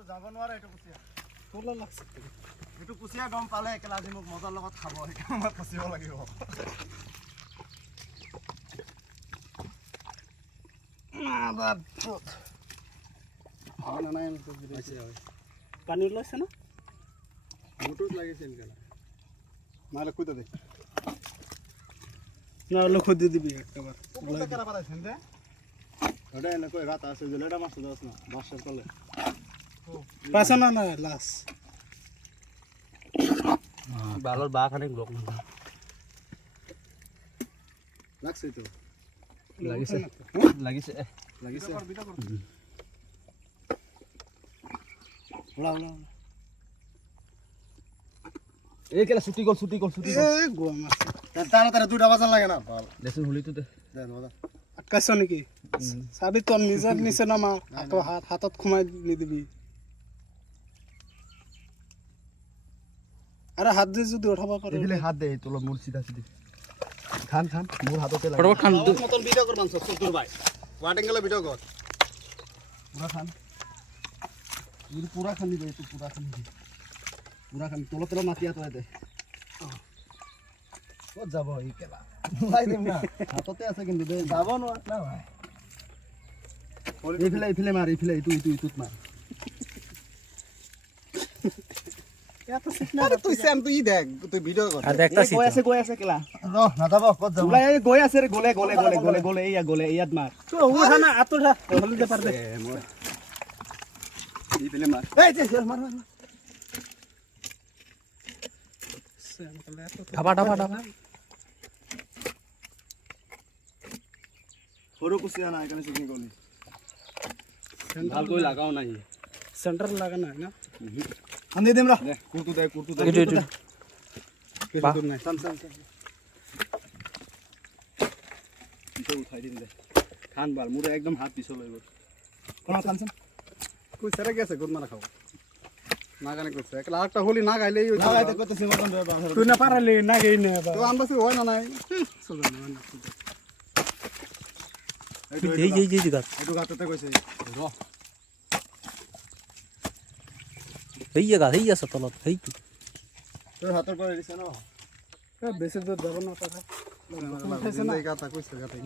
এইটো যাব নোৱাৰে এইটো কুচিয়া তোলা লাগছে এইটো কুচিয়া গম পালে একেলা আজি মোক মজাৰ লগত খাব সেইকাৰণে মই ফচিব লাগিব পানী ওলাইছে না মোটৰত লাগিছে এনেকৈ নহ'লে খুঁজা দে নহ'লে খুদি দিবি একেবাৰে ওটা এনেকৈ রাত আছে যে লেটা মাছ দাস না বাসার তলে পাছ না না লাস বালর বা খানে ব্লক না লাগছে তো লাগিছে লাগিছে লাগিছে ওলা ওলা এই কেলা ছুটি গল এ গোয়া মাছ তাড়াতাড়ি দুটা বাজার লাগে না ভাল দেচোন হলি তো দে দে দাদা আটকাইছ নেকি চাবি তোর নিজের নিচে নামা হাতত সোমাই নিদিবি আরে হাত দিয়ে যদি উঠাব পারো এগুলো হাত দে তোলা মুর সিধা সিধি খান খান মুর হাততে লাগে ফটাফট খান মতন ভিডিও করবান সত্তর ভাই ওয়াটিং গেলে ভিডিও কর পুরা খান মুর পুরা খান দিবে তো পুরা খান দিবে পুরা খান তোলা তোলা মাটিয়া তো দে ও যাব এই কেলা লাই দেম না হাততে আছে কিন্তু দে যাব না ভাই এইফালে মার এইফালে ইটুত মার আরে তুই সেম তুই দেখ তুই ভিডিও কর আর দেখতাছি গই আছে কেলা র না যাব কত যাব উলাই গই আছে রে গলে ইয়াত মার তো উঠা না আতটা হল দে পারবে এইফালে মার এই যে মার মার ঢাবা সরু কুচিয়া না এখানে চিকেন গলি ভাল কই লাগাও নাই সেন্টার লাগা না না আন্দে দেম রা দে কুরতু দে কিছু নাই সাম পিছে উঠাই দিন দে খান বাল মুরে একদম হাত পিছল হইব কোন খান কই সেরা গেছে গুড মারা খাও না গানে করছে একলা আরেকটা হলি না গাইলেই না গাইতে কত সিমতন বাবা তুই না পারালি না গাই না তো আমবাসি হয় না নাই এই জায়গা এটু গাততে কইছে র এই আছে তলত এই তোর হাতের পরে দিছে না বেশি দূর যাব না টাকা এই কথা কইছে গাতে